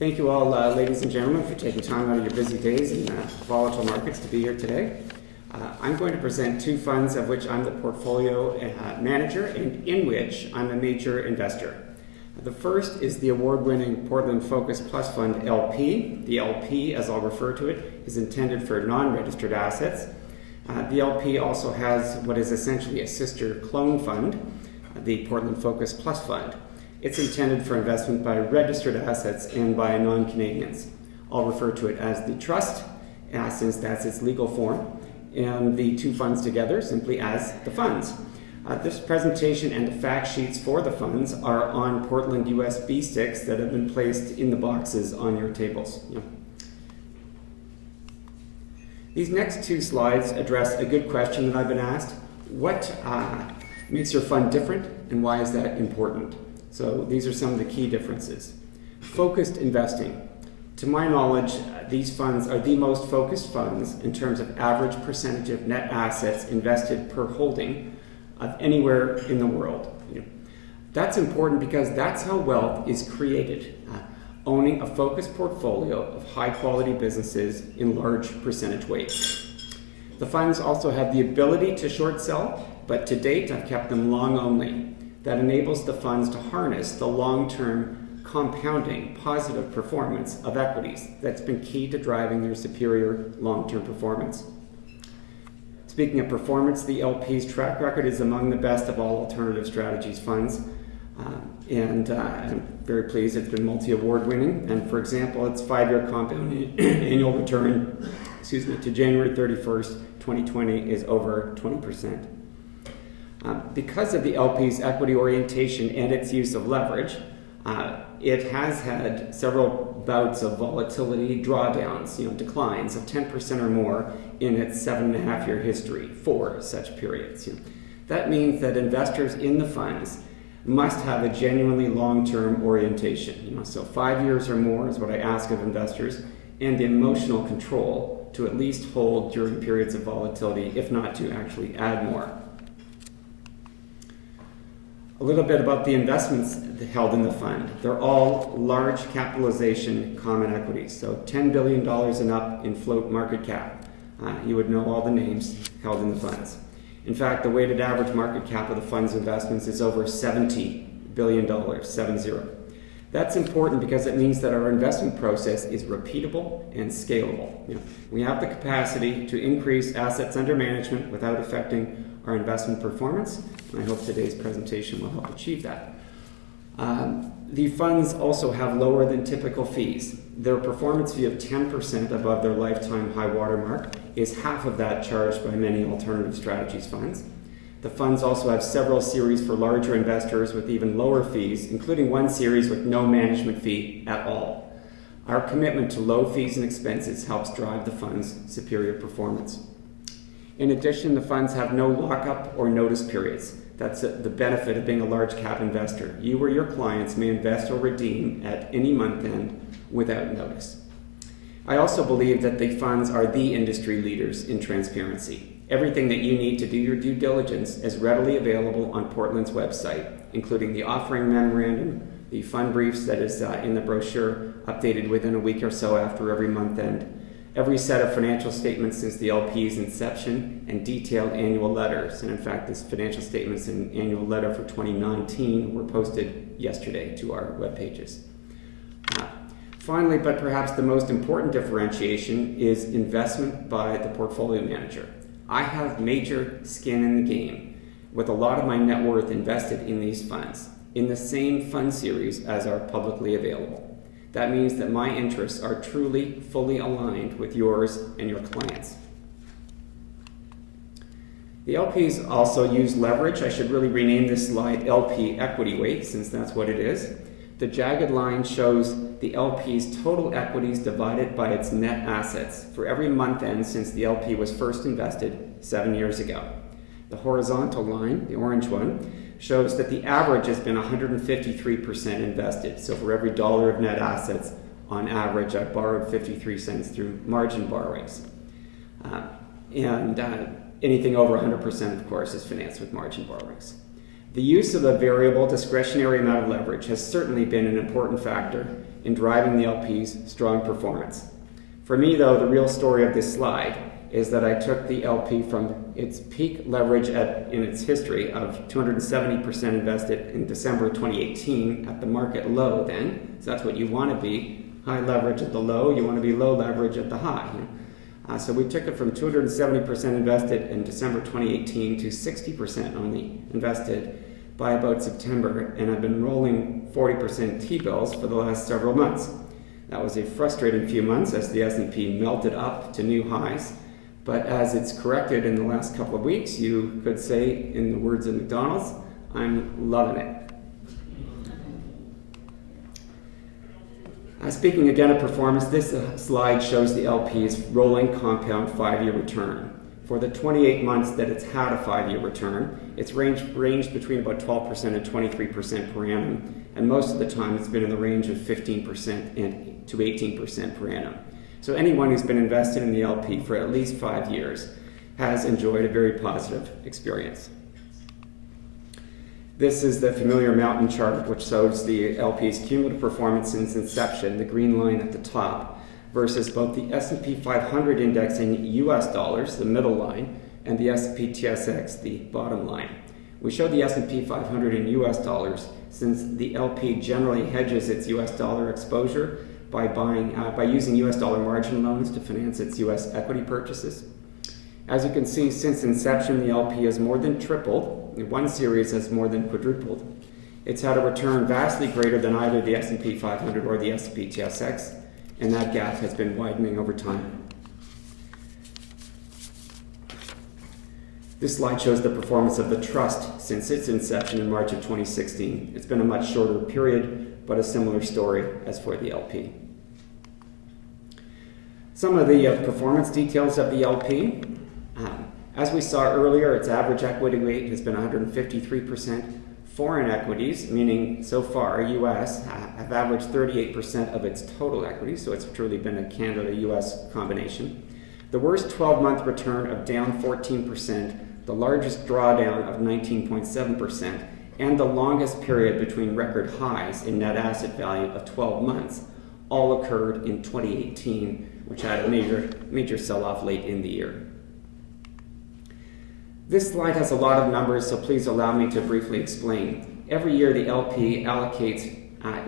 Thank you all, ladies and gentlemen, for taking time out of your busy days and volatile markets to be here today. I'm going to present two funds of which I'm the portfolio manager and in which I'm a major investor. The first is the award-winning Portland Focus Plus Fund LP. The LP, as I'll refer to it, is intended for non-registered assets. The LP also has what is essentially a sister clone fund, the Portland Focus Plus Fund. It's intended for investment by registered assets and by non-Canadians. I'll refer to it as the trust, since that's its legal form, and the two funds together simply as the funds. This presentation and the fact sheets for the funds are on Portland USB sticks that have been placed in the boxes on your tables. These next two slides address a good question that I've been asked. What makes your fund different, and why is that important? So these are some of the key differences. Focused investing. To my knowledge, these funds are the most focused funds in terms of average percentage of net assets invested per holding of anywhere in the world. That's important because that's how wealth is created. Owning a focused portfolio of high-quality businesses in large percentage weights. The funds also have the ability to short sell, but to date I've kept them long only. That enables the funds to harness the long-term compounding positive performance of equities. That's been key to driving their superior long-term performance. Speaking of performance, the LP's track record is among the best of all alternative strategies funds. I'm very pleased it's been multi-award winning. And for example, its 5-year compound annual return to January 31st, 2020 is over 20%. Because of the LP's equity orientation and its use of leverage, it has had several bouts of volatility, drawdowns, declines of 10% or more in its 7.5-year history, 4 such periods. That means that investors in the funds must have a genuinely long-term orientation. So 5 years or more is what I ask of investors, and the emotional control to at least hold during periods of volatility, if not to actually add more. A little bit about the investments held in the fund. They're all large capitalization common equities, so $10 billion and up in float market cap. You would know all the names held in the funds. In fact, the weighted average market cap of the fund's investments is over $70 billion, 70. That's important because it means that our investment process is repeatable and scalable. We have the capacity to increase assets under management without affecting our investment performance, and I hope today's presentation will help achieve that. The funds also have lower than typical fees. Their performance fee of 10% above their lifetime high water mark is half of that charged by many alternative strategies funds. The funds also have several series for larger investors with even lower fees, including one series with no management fee at all. Our commitment to low fees and expenses helps drive the fund's superior performance. In addition, the funds have no lockup or notice periods. That's the benefit of being a large cap investor. You or your clients may invest or redeem at any month end without notice. I also believe that the funds are the industry leaders in transparency. Everything that you need to do your due diligence is readily available on Portland's website, including the offering memorandum, the fund briefs that is in the brochure, updated within a week or so after every month end, every set of financial statements since the LP's inception, and detailed annual letters. And in fact, this financial statements and annual letter for 2019 were posted yesterday to our web pages. Finally, but perhaps the most important differentiation is investment by the portfolio manager. I have major skin in the game, with a lot of my net worth invested in these funds, in the same fund series as are publicly available. That means that my interests are truly, fully aligned with yours and your clients. The LPs also use leverage. I should really rename this slide LP equity weight, since that's what it is. The jagged line shows the LP's total equities divided by its net assets for every month end since the LP was first invested 7 years ago. The horizontal line, the orange one, shows that the average has been 153% invested. So for every dollar of net assets, on average, I've borrowed 53 cents through margin borrowings. Anything over 100%, of course, is financed with margin borrowings. The use of a variable discretionary amount of leverage has certainly been an important factor in driving the LP's strong performance. For me, though, the real story of this slide is that I took the LP from its peak leverage in its history of 270% invested in December 2018 at the market low then. So that's what you want to be, high leverage at the low. You want to be low leverage at the high. So we took it from 270% invested in December 2018 to 60% only invested by about September, and I've been rolling 40% T-bills for the last several months. That was a frustrating few months as the S&P melted up to new highs, but as it's corrected in the last couple of weeks, you could say, in the words of McDonald's, I'm loving it. Speaking again of performance, this slide shows the LP's rolling compound 5-year return. For the 28 months that it's had a 5-year return, it's ranged between about 12% and 23% per annum, and most of the time it's been in the range of 15% to 18% per annum. So anyone who's been invested in the LP for at least 5 years has enjoyed a very positive experience. This is the familiar mountain chart, which shows the LP's cumulative performance since inception, the green line at the top, versus both the S&P 500 index in US dollars, the middle line, and the S&P TSX, the bottom line. We show the S&P 500 in US dollars since the LP generally hedges its US dollar exposure by using US dollar margin loans to finance its US equity purchases. As you can see, since inception, the LP has more than tripled. One series has more than quadrupled. It's had a return vastly greater than either the S&P 500 or the S&P TSX, and that gap has been widening over time. This slide shows the performance of the trust since its inception in March of 2016. It's been a much shorter period, but a similar story as for the LP. Some of the performance details of the LP. As we saw earlier, its average equity weight has been 153%. Foreign equities, meaning so far US, have averaged 38% of its total equity, so it's truly been a Canada-US combination. The worst 12-month return of down 14%, the largest drawdown of 19.7%, and the longest period between record highs in net asset value of 12 months all occurred in 2018, which had a major sell-off late in the year. This slide has a lot of numbers, so please allow me to briefly explain. Every year, the LP allocates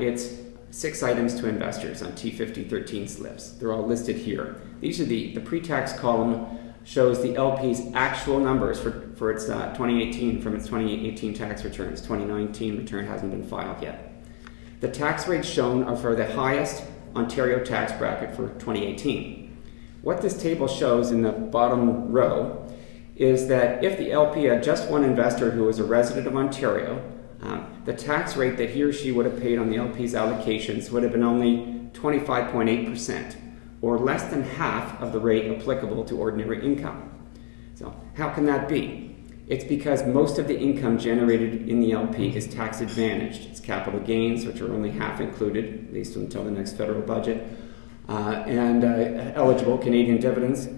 its 6 items to investors on T5013 slips. They're all listed here. These are the pre-tax column shows the LP's actual numbers for its 2018 from its 2018 tax returns. 2019 return hasn't been filed yet. The tax rates shown are for the highest Ontario tax bracket for 2018. What this table shows in the bottom row is that if the LP had just one investor who was a resident of Ontario, the tax rate that he or she would have paid on the LP's allocations would have been only 25.8%, or less than half of the rate applicable to ordinary income. So how can that be? It's because most of the income generated in the LP is tax advantaged. It's capital gains, which are only half included, at least until the next federal budget, and eligible Canadian dividends,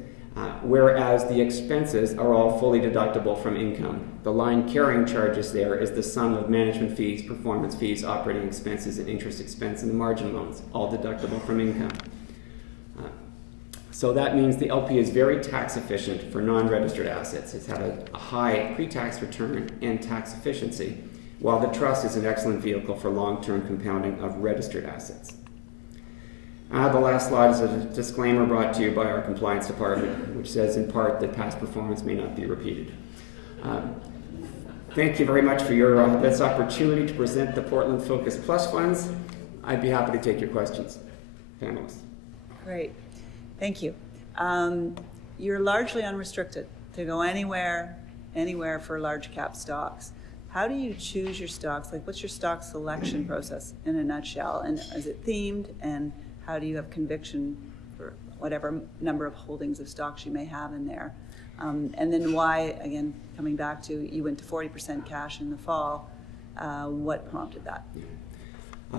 whereas the expenses are all fully deductible from income. The line carrying charges there is the sum of management fees, performance fees, operating expenses, and interest expense and the margin loans, all deductible from income. So that means the LP is very tax efficient for non-registered assets. It's had a high pre-tax return and tax efficiency, while the trust is an excellent vehicle for long-term compounding of registered assets. The last slide is a disclaimer brought to you by our compliance department, which says in part that past performance may not be repeated. Thank you very much for this opportunity to present the Portland Focus Plus funds. I'd be happy to take your questions, panelists. Great, thank you. You're largely unrestricted to go anywhere for large cap stocks. How do you choose your stocks? Like, what's your stock selection process in a nutshell? And is it themed? And how do you have conviction for whatever number of holdings of stocks you may have in there? And then why, again, coming back to, you went to 40% cash in the fall. What prompted that?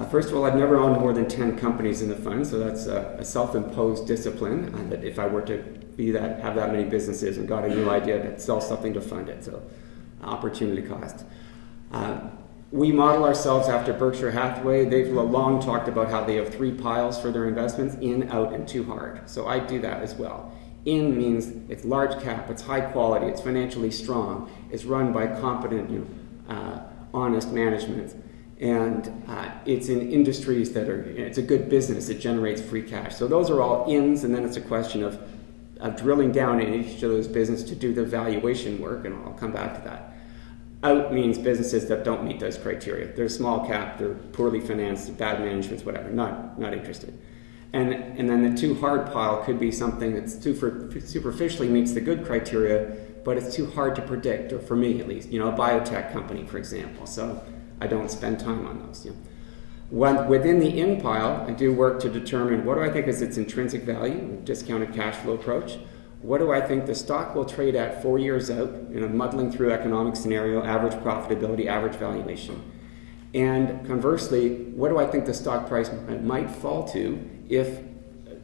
First of all, I've never owned more than 10 companies in the fund, so that's a self-imposed discipline that if I were to have that many businesses and got a new idea, to sell something to fund it, so opportunity cost. We model ourselves after Berkshire Hathaway. They've long talked about how they have 3 piles for their investments: in, out, and too hard. So I do that as well. In means it's large cap, it's high quality, it's financially strong, it's run by competent, honest management, and it's in industries that are, it's a good business, it generates free cash. So those are all ins, and then it's a question of drilling down in each of those businesses to do the valuation work, and I'll come back to that. Out means businesses that don't meet those criteria. They're small cap, they're poorly financed, bad management, whatever. Not interested. And then the too hard pile could be something that's superficially meets the good criteria, but it's too hard to predict, or for me at least. A biotech company, for example. So I don't spend time on those. Within the in pile, I do work to determine what do I think is its intrinsic value, discounted cash flow approach. What do I think the stock will trade at 4 years out in a muddling through economic scenario, average profitability, average valuation? And conversely, what do I think the stock price might fall to if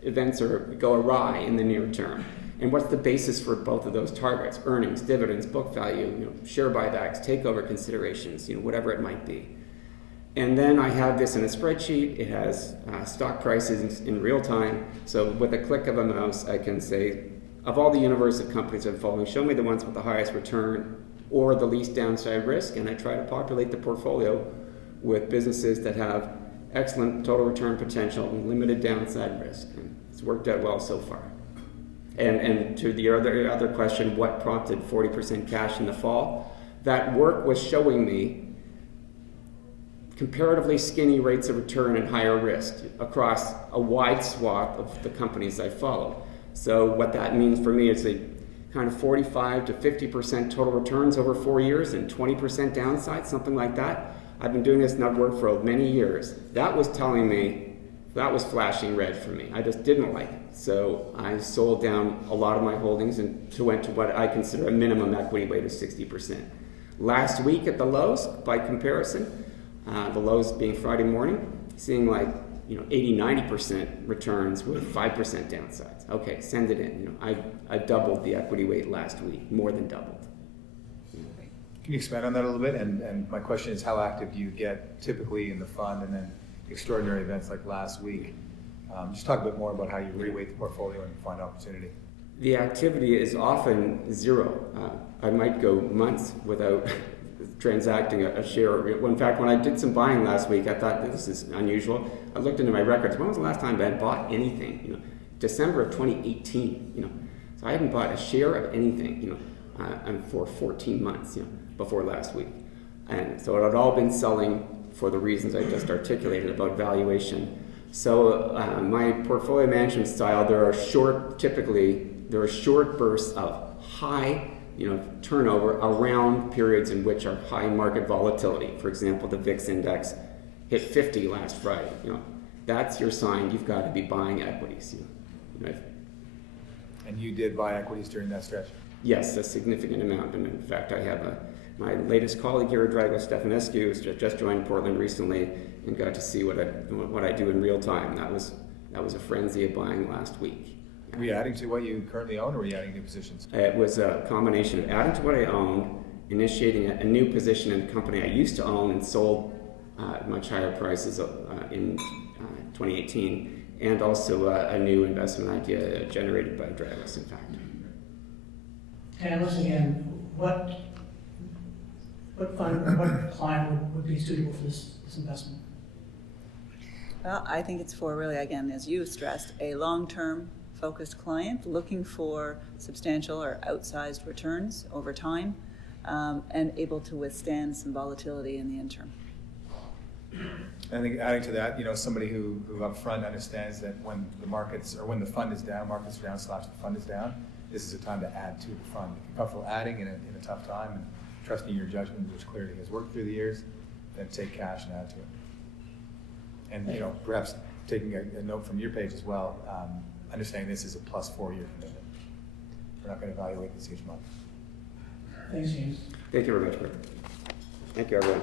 events go awry in the near term? And what's the basis for both of those targets? Earnings, dividends, book value, share buybacks, takeover considerations, whatever it might be. And then I have this in a spreadsheet. It has stock prices in real time. So with a click of a mouse, I can say, of all the universe of companies I'm following, show me the ones with the highest return or the least downside risk, and I try to populate the portfolio with businesses that have excellent total return potential and limited downside risk. And it's worked out well so far. And to the other question, what prompted 40% cash in the fall? That work was showing me comparatively skinny rates of return and higher risk across a wide swath of the companies I follow. So what that means for me is a kind of 45 to 50% total returns over 4 years and 20% downside, something like that. I've been doing this nut work for many years. That was telling me, that was flashing red for me. I just didn't like it. So I sold down a lot of my holdings and went to what I consider a minimum equity weight of 60%. Last week at the lows, by comparison, the lows being Friday morning, seeing 80-90% returns with 5% downsides. Okay, send it in. I doubled the equity weight last week, more than doubled. Can you expand on that a little bit? And my question is, how active do you get typically in the fund, and then extraordinary events like last week? Just talk a bit more about how you reweight the portfolio and find opportunity. The activity is often zero. I might go months without transacting a share. In fact, when I did some buying last week, I thought this is unusual. I looked into my records. When was the last time I had bought anything? December of 2018. So I haven't bought a share of anything. For 14 months. Before last week, and so it had all been selling for the reasons I just articulated about valuation. So my portfolio management style, there are short bursts of high turnover around periods in which are high market volatility. For example, the VIX index hit 50 last Friday. That's your sign you've got to be buying equities. And you did buy equities during that stretch? Yes, a significant amount. And in fact, I have my latest colleague here, Drago Stefanescu, who's just joined Portland recently and got to see what I do in real time. That was a frenzy of buying last week. Were you adding to what you currently own, or were you adding new positions? It was a combination of adding to what I owned, initiating a new position in a company I used to own and sold at much higher prices in 2018, and also a new investment idea generated by Dragos, in fact. And once again, what fund or what client would be suitable for this investment? Well, I think it's for really, again, as you stressed, a long-term focused client looking for substantial or outsized returns over time, and able to withstand some volatility in the interim. I think adding to that, somebody who up front understands that when the markets, or when the fund is down, markets are down / the fund is down, this is a time to add to the fund. If you're comfortable adding in a tough time and trusting your judgment, which clearly has worked through the years, then take cash and add to it. And perhaps taking a note from your page as well, understanding this is a plus 4-year commitment. We're not going to evaluate this each month. Thanks, James. Thank you very much, Bert. Thank you, everyone.